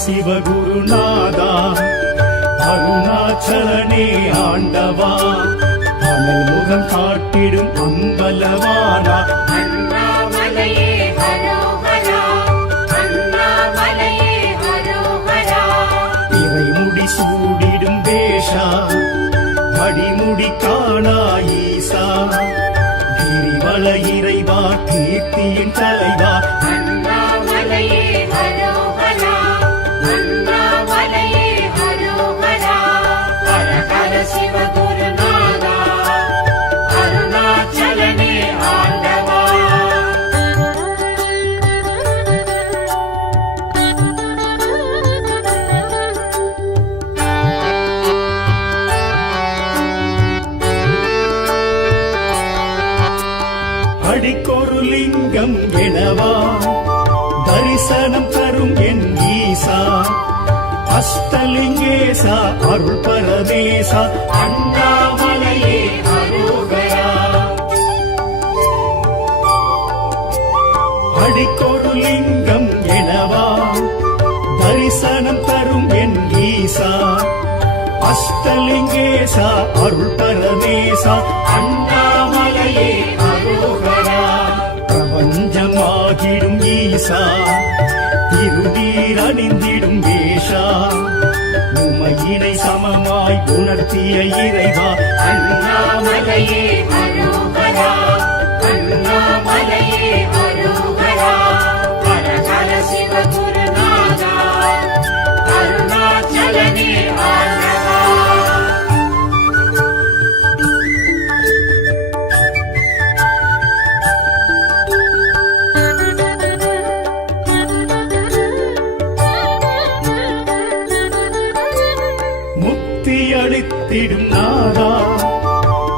சிவகுருநாதா அருணாச்சலனே ஆண்டவா அனல் முகம் காட்டிடும் அம்பலவானா அண்ணாமலையே ஹரோஹரா அண்ணாமலையே ஹரோஹரா இறைமுடி சூடிடும் வேஷா அடிமுடி காணா ஈசா கிரிவல இறைவா கீர்த்தியின் தலைவா அண்ணாமலையே ஹரோஹரா அண்ணாமலையே ஹரோஹரா ஹர ஹர சிவகுருநாதா அருணாச்சலனே ஆண்டவா அடிக்கொரு லிங்கம் எனவா தரிசனம் தரும் என் ஈசா அஷ்டலிங்கேசா அருள் பரமேசா அண்ணாமலையே ஹரோஹரா அடிக்கொரு லிங்கம் எனவா தரிசனம் தரும் என் ஈசா அஷ்டலிங்கேசா அருள் பரமேசா அண்ணாமலையே ஹரோஹரா பிரபஞ்சமாகிடும் ஈசா திருநீர் அணிந்திடும் வேஷா உமையினை சமமாய் உணர்த்திய இறைவா அண்ணாமலையே ஹரோஹரா அண்ணாமலையே ஹரோஹரா ஹர ஹர சிவகுருநாதா அருணாச்சலனே ஆண்டவா முக்தி அளித்திடும் நாதா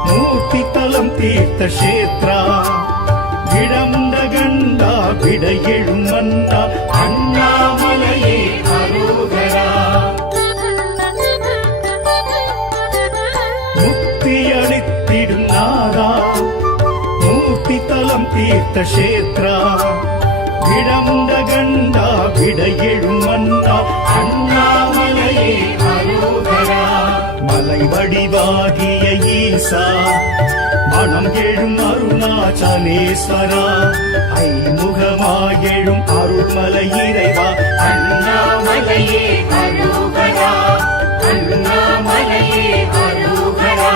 மூர்த்தி தலம் தீர்த்த கஷேத்ரா விடந்த கண்டா விட எழும் மன்னா அண்ணாமலையே ஹரோஹரா முக்தி அளித்திடும் நாதா மூர்த்தி தலம் தீர்த்த கஷேத்ரா விடந்த கண்டா விட எழும் மன்னா அண்ணாமலையே ஹரோஹரா மலை வடிவாகிய ஈசா மனம் எழும் அருணாச்சலேஸ்வரா ஐமுகமாகெழும் அருள்மலை இறைவா அண்ணாமலையே ஹரோஹரா அண்ணாமலையே ஹரோஹரா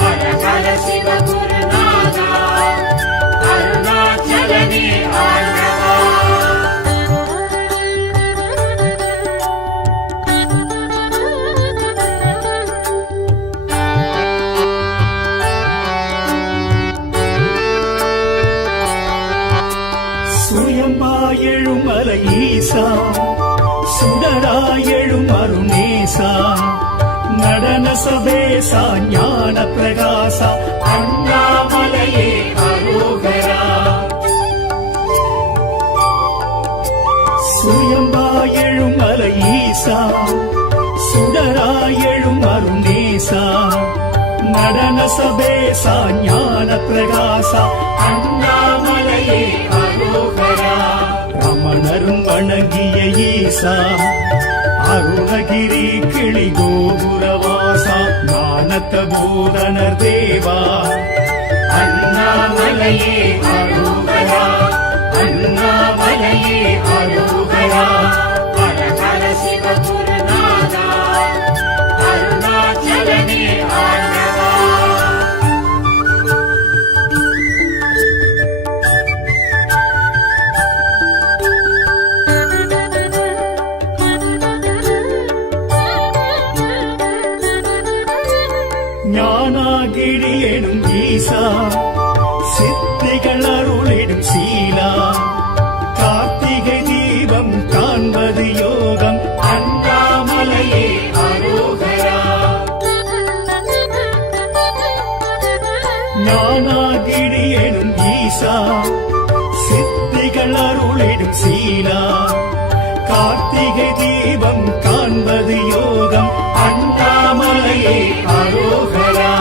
ஹர ஹர சிவகுருநாதா அருணாச்சலனே ஆண்டவா சுயம்பாயெழும் மலை ஈசா சுடராயெழும் அருணேசா நடன சபேசா ஞான பிரகாசா அண்ணாமலையே ஹரோஹரா சுயம்பாயெழும் மலை ஈசா சுடராயெழும் அருணேசா நடன சபேசா ஞான பிரகாசா அண்ணாமலையே ஹரோஹரா ரமணரும் வணங்கிய ஈசா அருணகிரி கிளி கோபுரவாசா ஞானத்த பூரணர் தேவா அண்ணாமலையே ஹரோஹரா அண்ணாமலையே ஹரோஹரா ஹர ஹர சிவகுருநாதா அருணாச்சலனே ஆண்டவா ஞானாகிரி எனும் ஈசா சித்திகள் அருளிடும் சீலா கார்த்திகை தீபம் காண்பது யோகம் அண்ணாமலையே ஹரோஹரா ஞானாகிரி எனும் ஈசா சித்திகள் அருளிடும் சீலா கார்த்திகை தீபம் காண்பது யோகம் அண்ணாமலையே ஹரோஹரா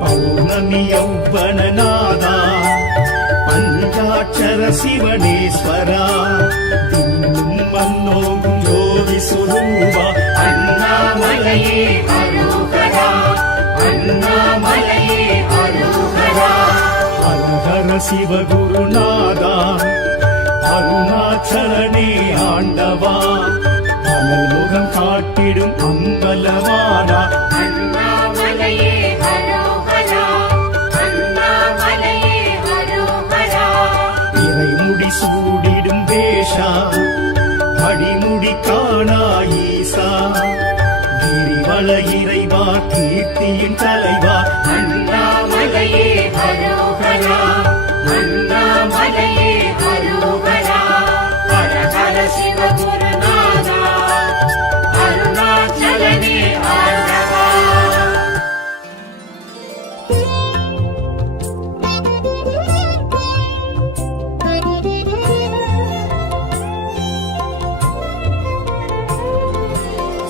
பௌர்ணமி யௌவனநாதா பஞ்சாட்சர சிவனேஸ்வரா தின்னும் மன்னோங்கும் ஜோதி விஸ்வரூபா அண்ணாமலையே அரோகரா அண்ணாமலையே அரோகரா ஹரஹர சிவகுருநாதா அருணாச்சலனே ஆண்டவா அனல் முகம் காட்டிடும் அம்பலவானா அண்ணாமலையே அரோகரா அண்ணாமலையே அரோகரா இறைமுடி சூடிடும் வேஷா அடிமுடி காணா ஈசா கிரிவல இறைவா கீர்த்தியின் தலைவா அண்ணாமலையே அரோகரா அண்ணாமலையே அரோகரா ஹரஹர சிவகுருநாதா அருணாச்சலனே ஆண்டவா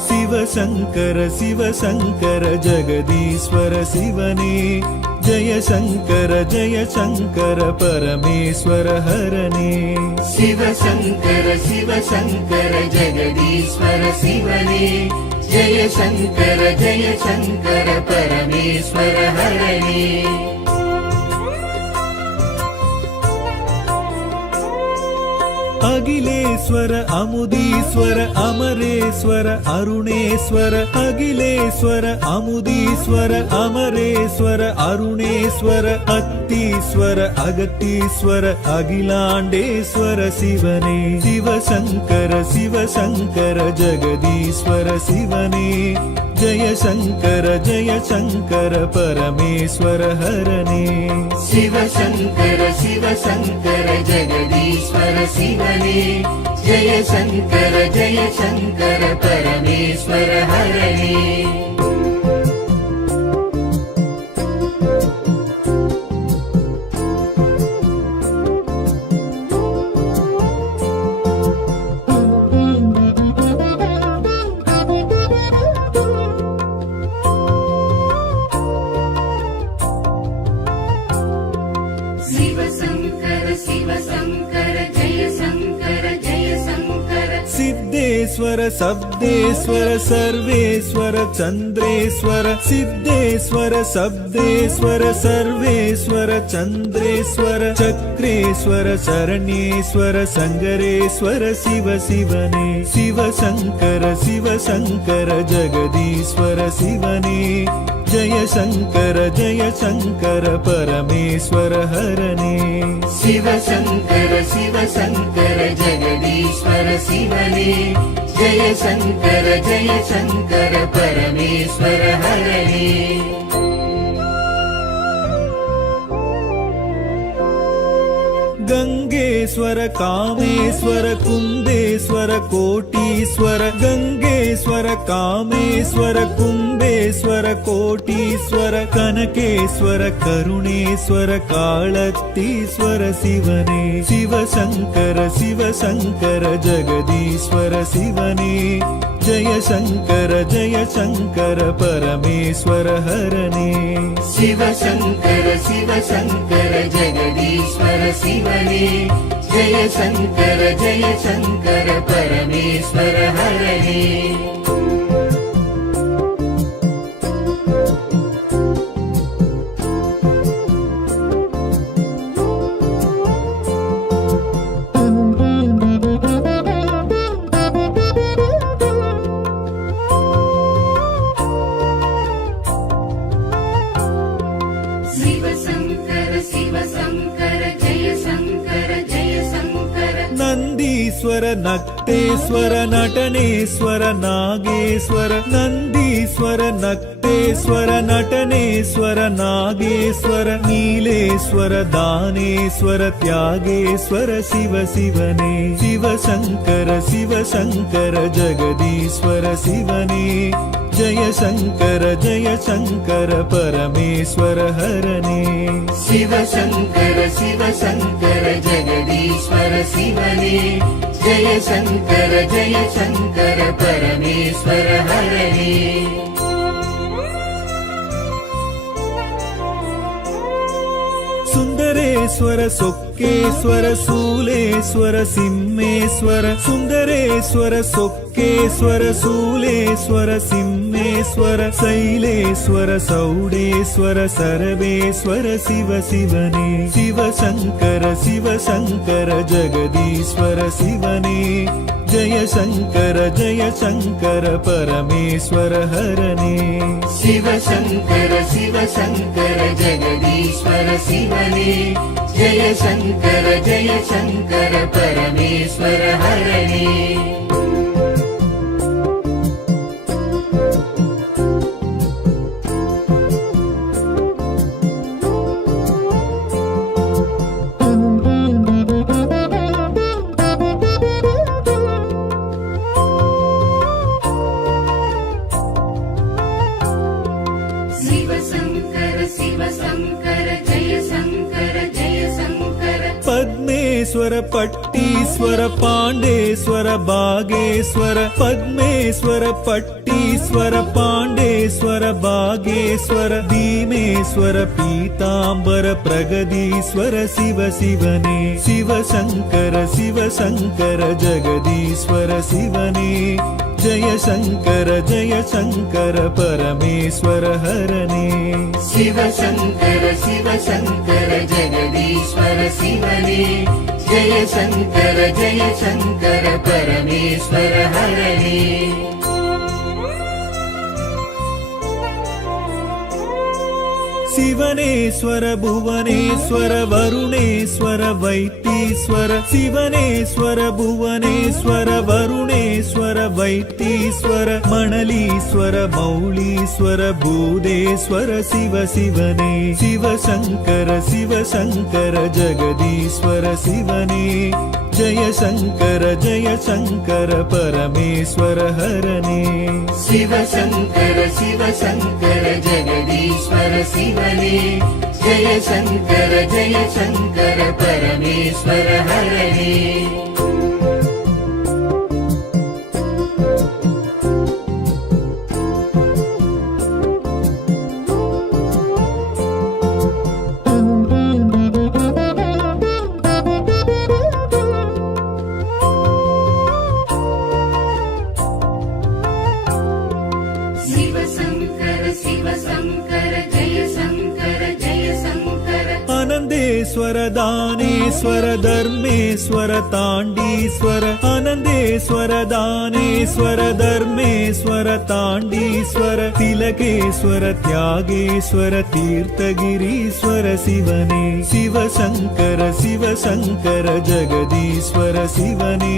சிவசங்கர சிவசங்கர ஜெகதீஸ்வர சிவனே ஜெய சங்கர பரமேஸ்வர ஹரனே சிவசங்கர சிவசங்கர ஜெகதீஸ்வர சிவனே ஜெய சங்கர பரமேஸ்வர ஹரணே அகிலேஸ்வர அமுதீஸ்வர அமரேஸ்வர அருணேஸ்வர அகிலேஸ்வர அமுதீஸ்வர அமரேஸ்வர அருணேஸ்வர அத்தீஸ்வர அகத்தீஸ்வர அகிலாண்டேஸ்வர சிவனே சிவசங்கர சிவசங்கர ஜெகதீஸ்வர சிவனே ஜெய சங்கர பரமேஸ்வர ஹரனே சிவசங்கர சிவசங்கர ஜெகதீஸ்வர சிவனே ஜெய சங்கர பரமேஸ்வர ஹரணே சிவசங்கர சிவசங்கர ஜெய சங்கர சித்தேஸ்வர சப்தேஸ்வர சர்வேஸ்வர சந்திரேஸ்வர சித்தேஸ்வர சப்தேஸ்வர சர்வேஸ்வர சந்திரேஸ்வர சக்ரேஸ்வர சரணேஸ்வர சங்கரேஸ்வர சிவ சிவனே சிவசங்கர ஜெகதீஸ்வர சிவனே ஜெய சங்கர பரமேஸ்வர ஹரனே சிவசங்கர ஜெகதீஸ்வர சிவனே ஜெய சங்கர பரமேஸ்வர ஹரணே गंगेश्वर कामेश्वर कुंदेश्वर कोटीश्वर गंगेश्वर कामेश्वर कुंदेश्वर कोटीश्वर कनकेश्वर करुणेश्वर कालतीश्वर शिवने शिवशंकर जगदीश्वर शिवने जय शंकर परमेश्वर हरने शिवशंकर जगदीश्वर शिवने जय शंकर परमेश्वर हरने नंदीश्वर नक्तेश्वर नटनेश्वर नागेश्वर नंदीश्वर नक्तेश्वर नटनेश्वर नागेश्वर नीलेश्वर दानेश्वर त्यागेश्वर शिव शिवने शिवशंकर जगदीश्वर शिवने जय शंकर परमेश्वर हरने शिवशंकर जगदीश्वर शिवने जय शंकर परमेश्वर हरने सुन्दरेश्वर सोक्केश्वर शूलेश्वर सिंहेश्वर सुन्दरेश्वर सोक्केश्वर शूलेश्वर सिंहेश्वर शैलेश्वर सौडेश्वर सर्वेश्वर शिव शिवने शिव शङ्कर जगदीश्वर शिवने जय शङ्कर परमेश्वर हरने शिव शङ्कर जगदीश्वर शिवने जय शङ्कर परमेश्वर हरणे पद्मेश्वर पट्टीश्वर पाण्डेश्वर बागेश्वर पद्मेश्वर पट्टीश्वर पाण्डेश्वर बागेश्वर भीमेश्वर पीताम्बर प्रगदीश्वर शिव शिवने शिव शङ्कर जगदीश्वर शिवने जय शङ्कर परमेश्वर हरणे शिव शङ्कर जगदीश्वर शिवने जय शङ्कर परमेश्वर हरणे शिवनेश्वर भुवनेश्वर वरुणेश्वर वैतीश्वर शिवनेश्वर भुवनेश्वर वरुणेश्वर वैतीश्वर मणलीश्वर मौलीश्वर भूदेश्वर शिव शिवने शिव शङ्कर जगदीश्वर शिवने जय शङ्कर परमेश्वर हरणे शिव शङ्कर जगदीश्वर शिवने जय शङ्कर परमेश्वर हरणे आनन्देश्वर दानेश्वर धर्मेश्वर ताण्डीश्वर आनन्देश्वर दानेश्वर धर्मेश्वर ताण्डीश्वर तिलकेश्वर त्यागेश्वर तीर्थगिरीश्वर शिवने शिव शङ्कर जगदीश्वर शिवने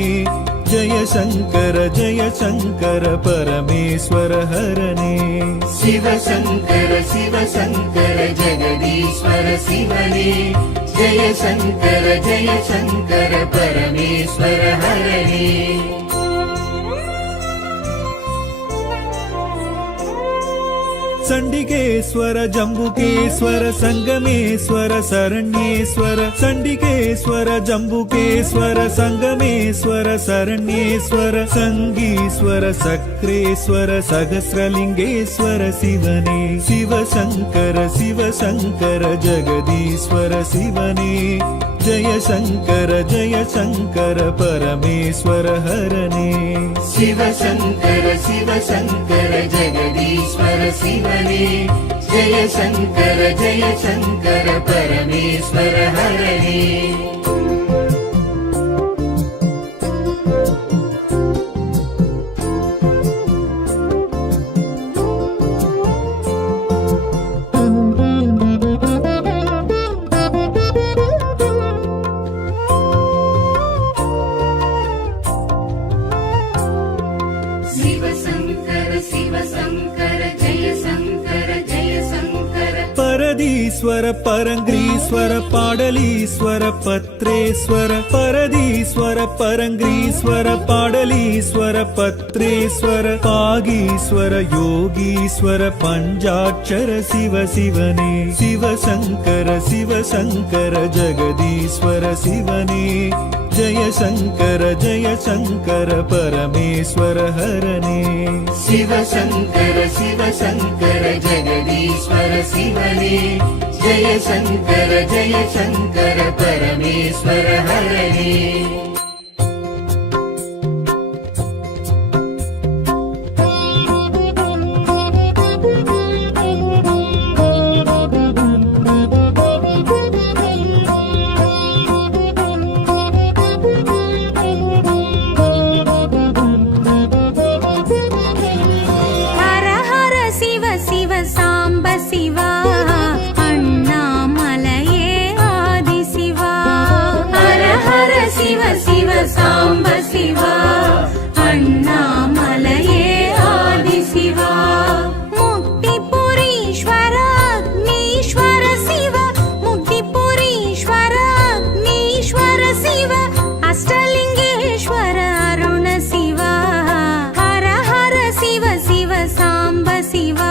जय शङ्कर परमेश्वर हरणे शिव शङ्कर जगदीश्वर शिवने जय शङ्कर परमेश्वर हरणे चण्डिकेश्वर जम्बुकेश्वर सङ्गमेश्वर शरण्येश्वर चण्डिकेश्वर जम्बुकेश्वर सङ्गमेश्वर शरण्येश्वर सङ्गीश्वर सक्रेश्वर सहस्रलिङ्गेश्वर शिवने शिव शङ्कर जगदीश्वर शिवने जय शङ्कर परमेश्वर हरणे शिव शङ्कर जगदीश्वर शिवने जय शङ्कर परमेश्वर हरणे परदीश्वर परङ्ग्रीश्वर पाडलीश्वर पत्रेश्वर परदीश्वर परङ्ग्रीश्वर पाडलीश्वर पत्रेश्वर पागीश्वर योगीश्वर पञ्चाक्षर शिव शिवने शिव शङ्कर जगदीश्वर शिवने जय शङ्कर परमेश्वर हरणे शिव शङ्कर जगदीश्वर शिवने जय शङ्कर परमेश्वर हरणे ஹர ஹர சிவ சிவ சாம்ப சிவா அண்ணாமலையே ஆதி சிவா ஹர ஹர சிவ சிவ சாம்ப சிவா அண்ணாமலையே ஆதி சிவா முக்திபுரீஸ்வர அக்னீஸ்வர சிவ முக்திபுரீஸ்வர அக்னீஸ்வர சிவ அஷ்டலிங்கேஸ்வர அருண சிவா ஹர ஹர சிவ சிவ சாம்ப சிவா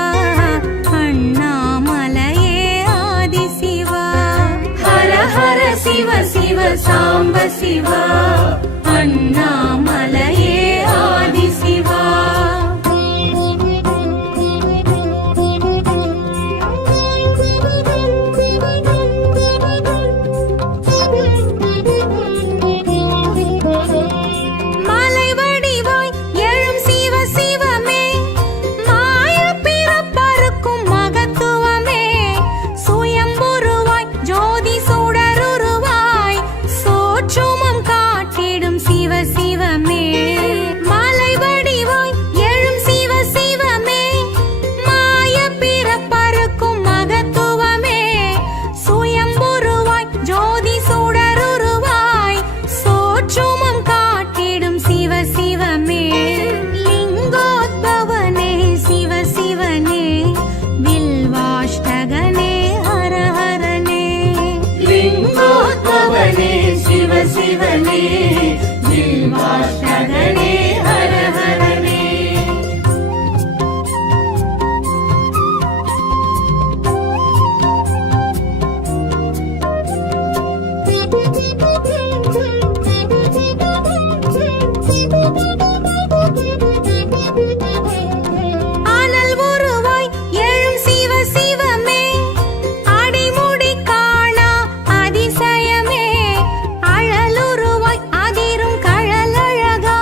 அண்ணாமலையே ஆதி சிவா ஹர ஹர சிவ சிவ சாம்ப சிவா அண்ணாமலையே ஆதி சிவா மலை வடிவாய் எழும் சிவ சிவமே மாய பிறப்பறுக்கும் மகத்துவமே சுயம்புருவாய் ஜோதி சுடருருவாய் சோற்றுமம் காட்டிடும் சிவ சிவமே மலை வடிவாய் எழும் சிவ சிவமே மாய பிறப்பறுக்கும் மகத்துவமே சுயம்புருவாய் ஜோதி சுடருருவாய் சோற்றுமம் காட்டிடும் சிவ சிவமே லிங்கோத்பவனே சிவ சிவனே வில்வாஷ்டகனே ஹர ஹரனே लिङ्गोद्भवने शिव शिवने बिल्वाष्टगणे हर हरणे அனல் உருவாய் எழும் சிவ சிவமே அடிமுடி காணா அதிசயமே அழலுருவாய் அதிரும் கழலழகா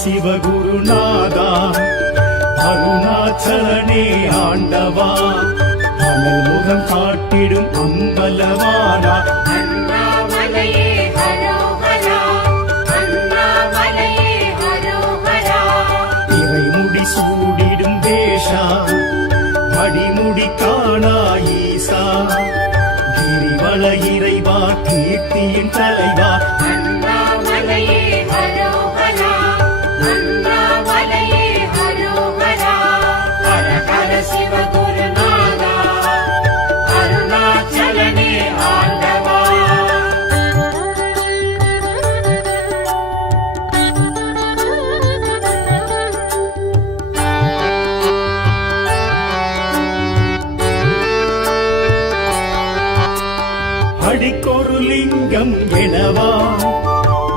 சிவகுருநாதா அருணாச்சலனே ஆண்டவா அனல் முகம் காட்டிடும் அம்பலவானா அண்ணாமலையே ஹரோஹரா அண்ணாமலையே ஹரோஹரா இறைமுடி சூடிடும் தேஷா அடிமுடி காணா ஈசா கிரிவல இறைவா கீர்த்தியின் தலைவா அண்ணாமலையே ஹரோஹரா அண்ணாமலையே ஹரோஹரா ஹர ஹர சிவகுருநாதா அருணாச்சலனே ஆண்டவா அடிக்கொரு லிங்கம் எனவா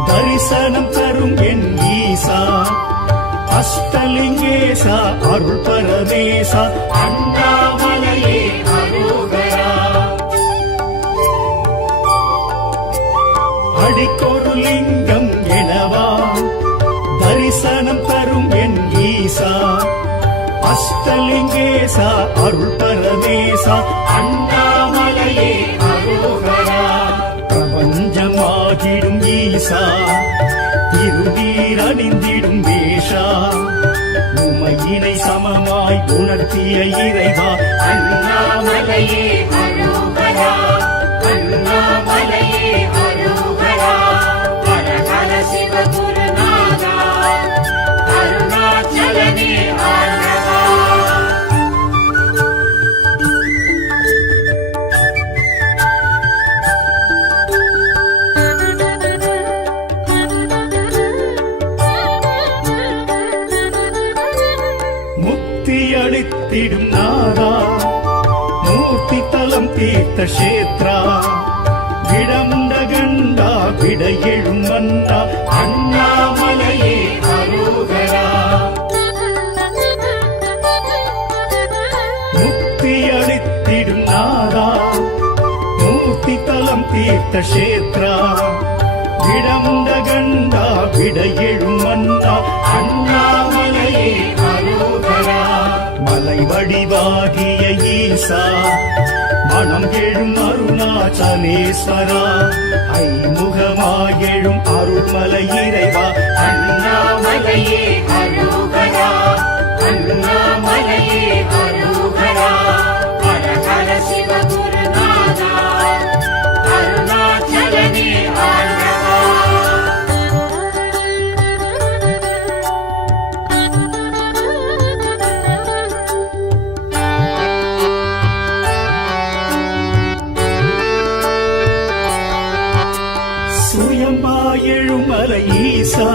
தரிசனம் தரும் என் ஈசா அஷ்டலிங்கேசா அருள் பரமேசா அண்ணாமலையே ஹரோஹரா அடிக்கொரு லிங்கம் எனவா தரிசனம் தரும் என் ஈசா அஷ்டலிங்கேசா அருள் பரமேசா அண்ணாமலையே ஹரோஹரா பிரபஞ்சமாகிடும் ஈசா திருவீரணிந்திடும் வேஷா உமையினை சமமாய் உணர்த்திய இறைவா அண்ணாமலையே ஹரோஹரா அண்ணாமலையே ஹரோஹரா ஹர ஹர சிவகுருநாதா அருணாச்சலனே ஆண்டவா முக்தி அளித்திடும் நாதா மூர்த்தி தலம் தீர்த்த கஷேத்ரா விடமுண்ட கண்டா விட எழும் மன்னா அண்ணாமலையே ஹரோஹரா முக்தி அளித்திடும் நாதா மூர்த்தி தலம் தீர்த்த கஷேத்ரா விடமுண்ட கண்டா விட எழும் மன்னா அண்ணாமலையே ஹரோஹரா மலை வடிவாகிய ஈசா மனம் எழும் அருணாச்சலேஸ்வரா ஐமுகமாயெழும் அருள்மலை இறைவா அண்ணாமலையே ஹரோஹரா அண்ணாமலையே ஹரோஹரா ஹர ஹர சிவகுருநாதா அருணாச்சலனே ஆண்டவா சுயமாயெழும் மலை ஈசா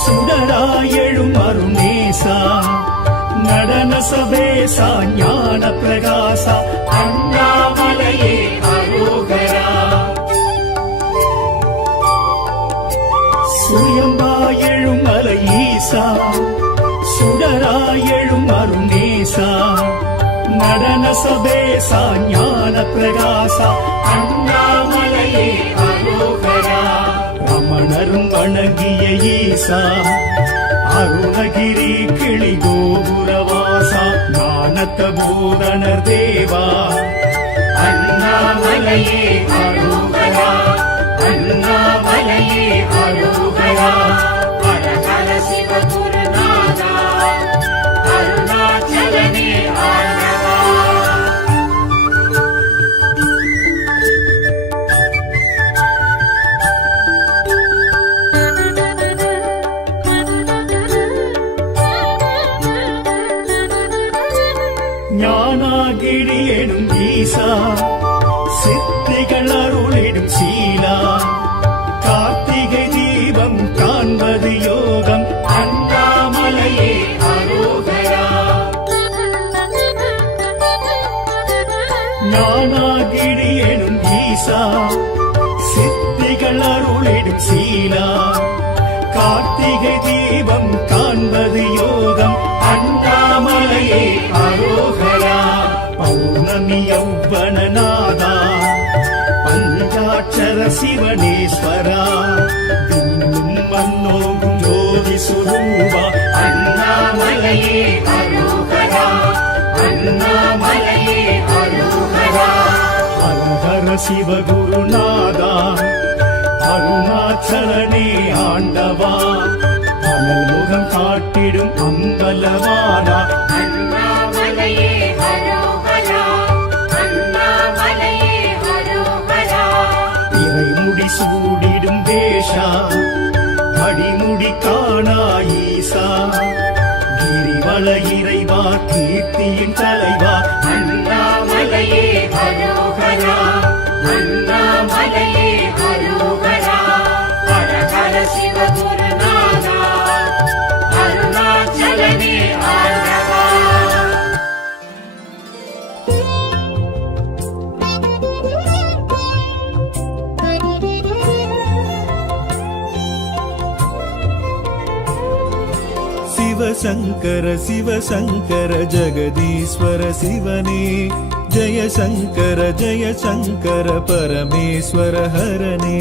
சுடராயெழும் அருணேசா நடன சபேசா ஞான பிரகாசா அண்ணாமலையே ஹரோஹரா சுயம்பாயெழும் மலை ஈசா சுடராயெழும் அருணேசா நடன சபேசா ஞான பிரகாசா அண்ணாமலையே ஹரோஹரா ரமணரும் வணங்கிய ஈசா அருணகிரி கிளி கோபுரவாசா ஞானத்த பூரணர் தேவா அண்ணாமலையே ஹரோஹரா அண்ணாமலையே ஹரோஹரா ஹர ஹர சிவகுருநாதா அருணாச்சலனே ஆண்டவா ஞானாகிரி எனும் ஈசா சித்திகள் அருளிடும் சீலா கார்த்திகை தீபம் காண்பது யோகம் அண்ணாமலையே ஹரோஹரா ஞானாகிரி எனும் ஈசா சித்திகள் அருளிடும் சீலா கார்த்திகை தீபம் காண்பது யோகம் அண்ணாமலையே ஹரோஹரா பௌர்ணமி யௌவனநாதா பஞ்சாட்சர சிவனேஸ்வரா மன்னோகும் ஜோதி சுரூபா அண்ணாமலையே அரோகரா அண்ணாமலையே அரோகரா ஹர சிவகுருநாதா அருணாச்சலனே ஆண்டவா அனல் முகம் காட்டிடும் அம்பலவானா அண்ணாமலையே அரோகரா அண்ணாமலையே அரோகரா இறைமுடி சூடிடும் தேஷா அடிமுடி காணா ஈசா கிரிவல இறைவா கீர்த்தியின் தலைவா அண்ணாமலையே அரோகரா அண்ணாமலையே அரோகரா ஹர ஹர சிவகுருநாதா அருணாச்சலனே ஆண்டவா சிவசங்கர சிவசங்கர ஜெகதீஸ்வர சிவனே ஜெய சங்கர பரமேஸ்வர ஹரனே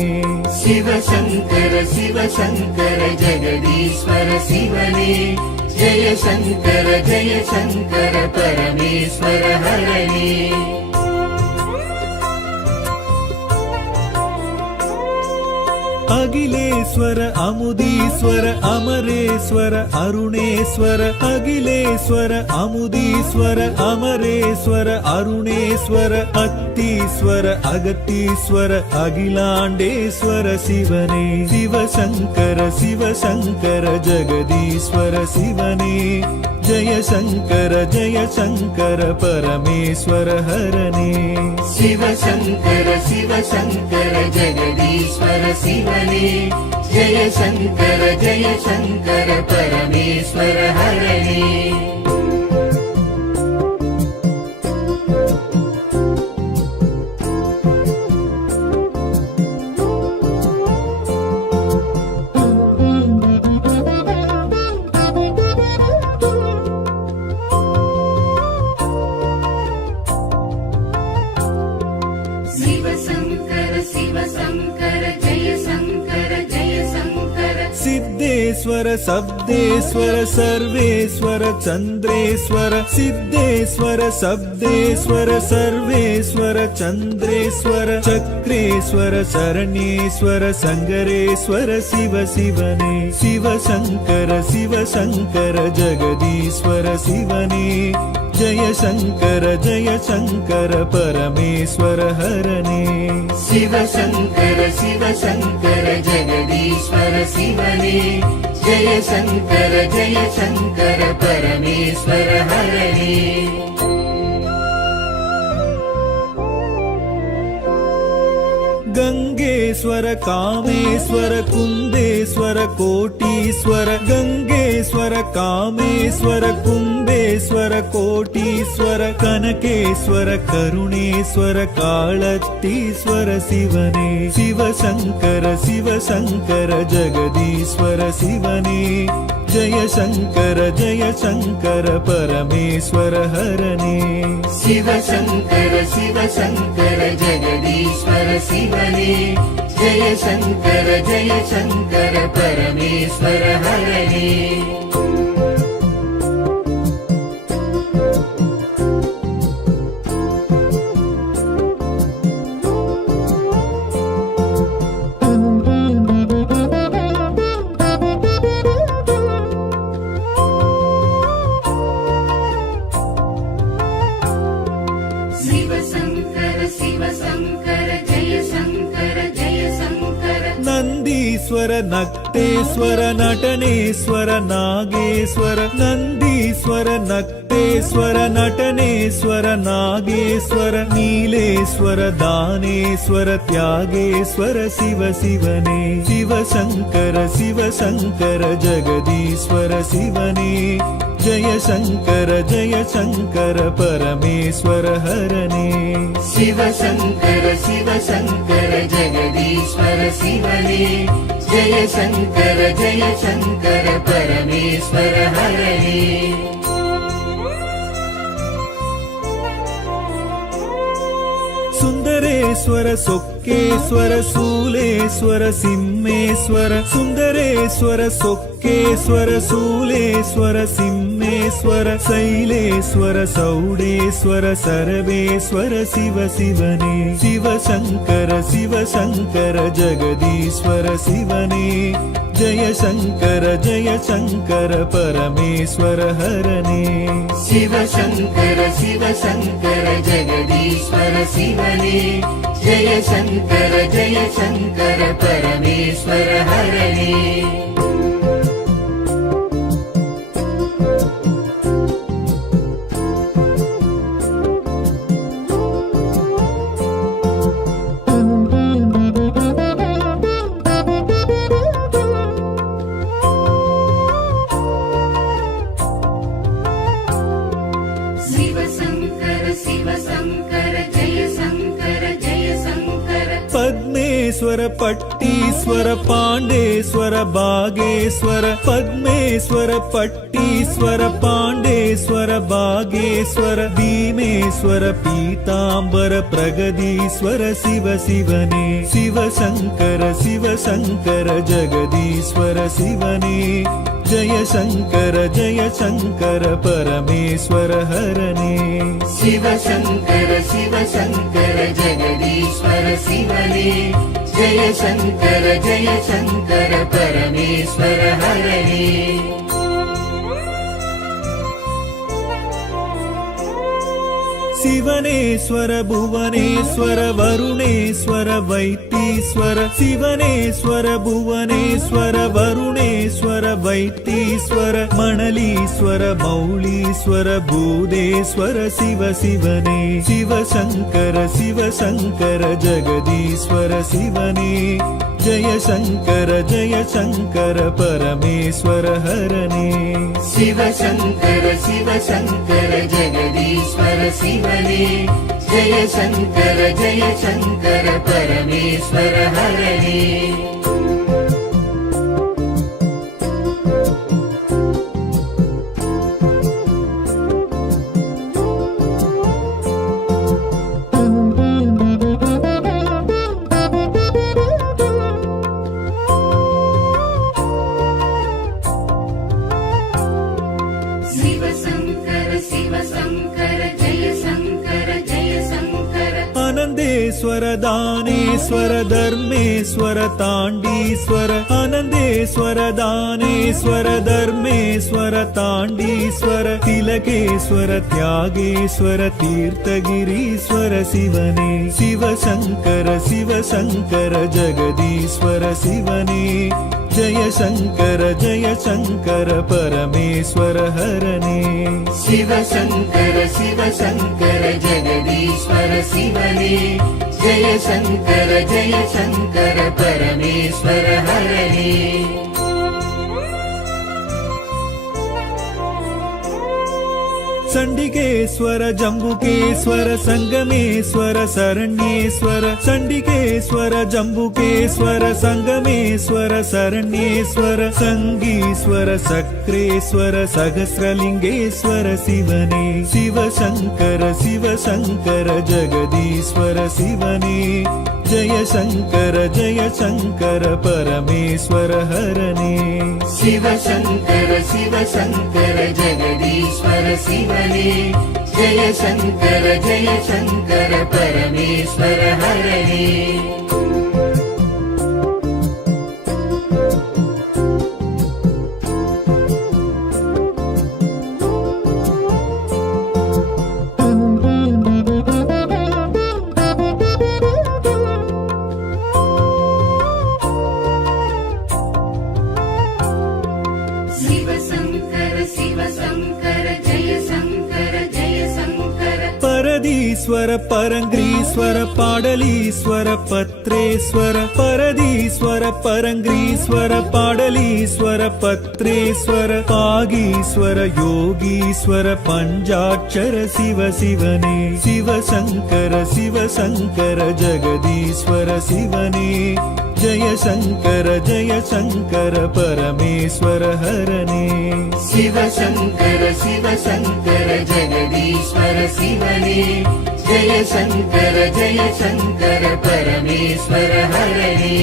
சிவசங்கர சிவசங்கர ஜெகதீஸ்வர சிவனே ஜெய சங்கர பரமேஸ்வர ஹரணே அகிலேஸ்வர அமுதீஸ்வர அமரேஸ்வர அருணேஸ்வர அகிலேஸ்வர அமுதீஸ்வர அமரேஸ்வர அருணேஸ்வர அத்தீஸ்வர அகத்தீஸ்வர அகிலாண்டேஸ்வர சிவனே சிவசங்கர ஜெகதீஸ்வர சிவனே ஜெய சங்கர பரமேஸ்வர ஹரனே சிவசங்கர ஜெகதீஸ்வர சிவனே ஜெய சங்கர பரமேஸ்வர ஹரணே சித்தேஸ்வர சப்தேஸ்வர சர்வேஸ்வர சந்திரேஸ்வர சித்தேஸ்வர சப்தேஸ்வர சர்வேஸ்வர சந்திரேஸ்வர சக்ரேஸ்வர சரணேஸ்வர சங்கரேஸ்வர சிவனே சிவசங்கர ஜெகதீஸ்வர சிவனே ஜெய சங்கர பரமேஸ்வர ஹரனே சிவசங்கர ஜெகதீஸ்வர சிவனே ஜெய சங்கர பரமேஸ்வர ஹரணே गंगेश्वर कामेश्वर कुंदेश्वर कोटीश्वर गंगेश्वर कामेश्वर कुंदेश्वर कोटीश्वर कनकेश्वर करुणेश्वर कालतीश्वर शिवने शिवशंकर जगदीश्वर शिवने जय शंकर परमेश्वर हरने शिवशंकर जगदीश्वर शिवने जय शंकर परमेश्वर हरने नंदीश्वर नक्तेश्वर नटनेश्वर नागेश्वर नंदीश्वर नक्तेश्वर नटनेश्वर नागेश्वर नीलेश्वर दानेश्वर त्यागेश्वर शिवने शिवशंकर जगदीश्वर शिवने जय शंकर परमेश्वर हरने शिवशंकर जगदीश्वर शिवने जय शंकर परमेश्वर हरने சுந்தரேஸ்வர சொக்கேஸ்வர சூலேஸ்வர சிம்மேஸ்வர சுந்தரேஸ்வர சொக்கேஸ்வர சூலேஸ்வர சிம்மேஸ்வர சைலேஸ்வர சௌடேஸ்வர சரவேஸ்வர சிவ சிவனே சிவசங்கர சிவசங்கர ஜெகதீஸ்வர சிவனே ஜெய சங்கர பரமேஸ்வர ஹரனே சிவசங்கர சிவசங்கர ஜெகதீஸ்வர சிவனே ஜெய சங்கர பரமேஸ்வர ஹரனே பத்மேஸ்வர பட்டீஸ்வர பாண்டேஸ்வர பாகேஸ்வர பத்மேஸ்வர பட்டீஸ்வர பாண்டேஸ்வர பாகேஸ்வர பீமேஸ்வர பீதாம்பர பிரகதீஸ்வர சிவ சிவனே சிவசங்கர ஜெகதீஸ்வர சிவனே ஜெய சங்கர பரமேஸ்வர ஹரனே சிவசங்கர ஜெகதீஸ்வர சிவனே ஜெய சங்கர பரமேஸ்வர ஹரனே சிவனேஸ்வர புவனேஸ்வர வருணேஸ்வர வைத்தீஸ்வர சிவனேஸ்வர புவனேஸ்வர வருணேஸ்வர வைத்தீஸ்வர மணலீஸ்வர மௌலீஸ்வர பூதேஸ்வர சிவ சிவனே சிவசங்கர ஜெகதீஸ்வர சிவனே ஜெய சங்கர பரமேஸ்வர ஹரனே சிவசங்கர ஜெகதீஸ்வர சிவனே ஜெய சங்கர பரமேஸ்வர ஹரனே அனந்தேஸ்வர தானேஸ்வர தர்மேஸ்வர தாண்டீஸ்வர அனந்தேஸ்வர தானேஸ்வர தர்மேஸ்வர தாண்டீஸ்வர திலகேஸ்வர தியாகேஸ்வர தீர்த்தகிரீஸ்வர சிவனே சிவசங்கர ஜெகதீஸ்வர சிவனே ஜெய சங்கர பரமேஸ்வர ஹரனே சிவசங்கர ஜெகதீஸ்வர சிவனே ஜெய சங்கர பரமேஸ்வர ஹரனே சண்டிகேஸ்வர ஜம்புகேஸ்வர சங்கமேஸ்வர சரண்யேஸ்வர சண்டிகேஸ்வர ஜம்புகேஸ்வர சங்கமேஸ்வர சரண்யேஸ்வர சங்கீஸ்வர சக்ரேஸ்வர சகஸ்ரலிங்கேஸ்வர சிவனே சிவசங்கர ஜெகதீஸ்வர சிவனே ஜெய சங்கர பரமேஸ்வர ஹரனே சிவசங்கர ஜெகதீஸ்வர சிவனே ஜெய சங்கர பரமேஸ்வர ஹரனே பரதீஸ்வர பரங்கிரீஸ்வர பாடலீஸ்வர பத்ரேஸ்வர பரதீஸ்வர பரங்கிரீஸ்வர பாடலீஸ்வர பத்ரேஸ்வர பாகீஸ்வர யோகீஸ்வர பஞ்சாட்சர சிவ சிவனே சிவசங்கர ஜெகதீஸ்வர சிவனே जय शङ्कर परमेश्वर हरणे शिवशङ्कर शिवशङ्कर जगदीश्वर शिवने जय शङ्कर परमेश्वर हरणे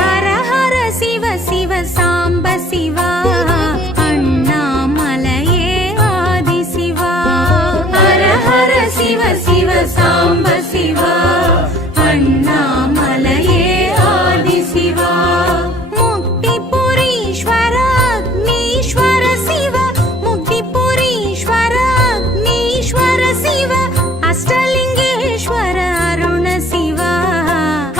हर हर शिव शिव साम्ब शिवा अण्णामलये आदि शिवा हर हर शिव शिव साम्ब शिवा अण्णामलये आदि शिवा मुक्तिपुरीश्वर अग्नीश्वर शिव मुक्तिपुरीश्वर अग्नीश्वर शिव अष्टलिङ्गेश्वर अरुण शिवा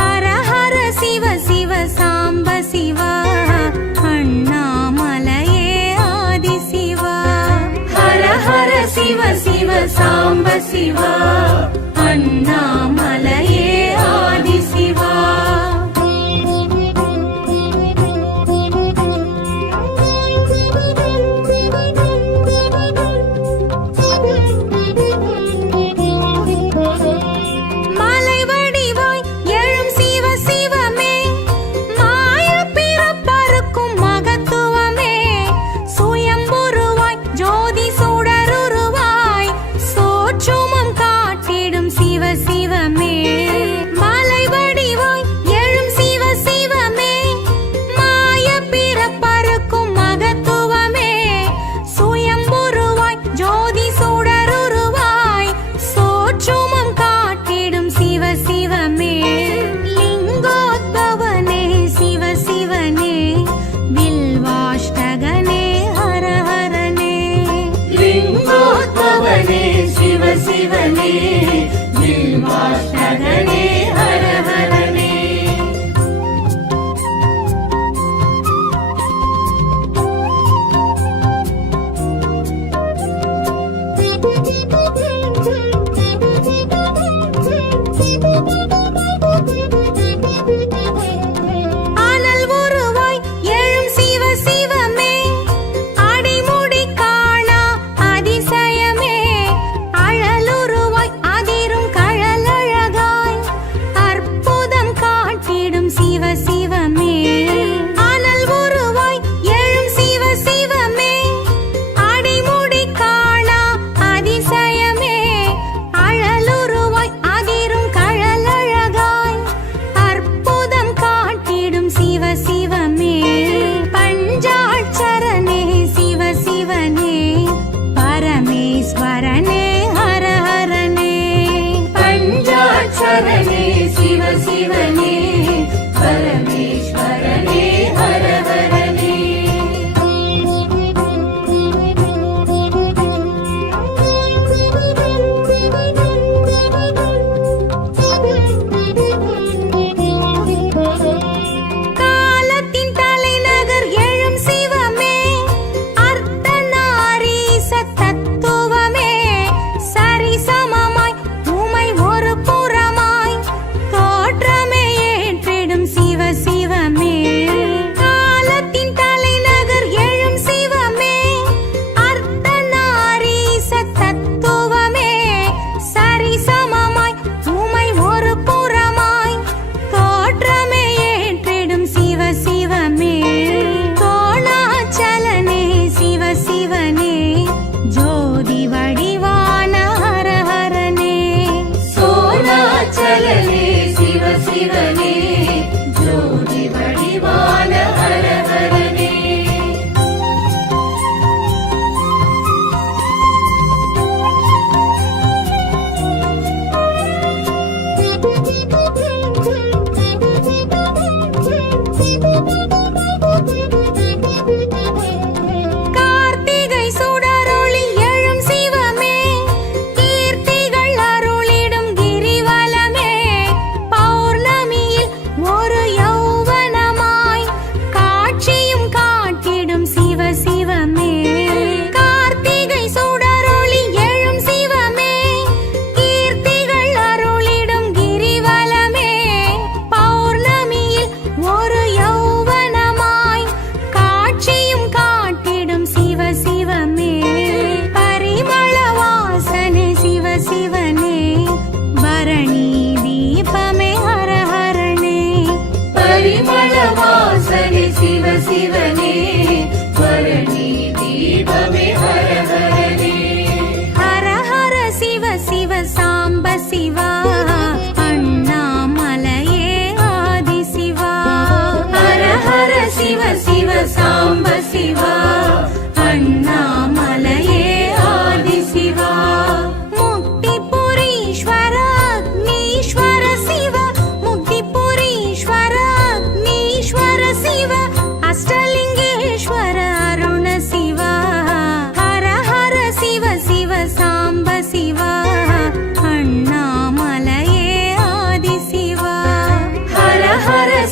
हर हर शिव शिव साम्ब शिवा अण्णामलये आदि शिवा हर हर शिव शिव साम्ब शिवा अण्णामलये आदि शिवा மாலை வடிவாய் எழும் சிவ சிவமே மாய பிறப்பறுக்கும் மகத்துவமே சுயம்புருவாய் ஜோதி சுடருருவாய் சோற்றுமம் காட்டும்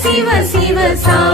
शिव शिव सा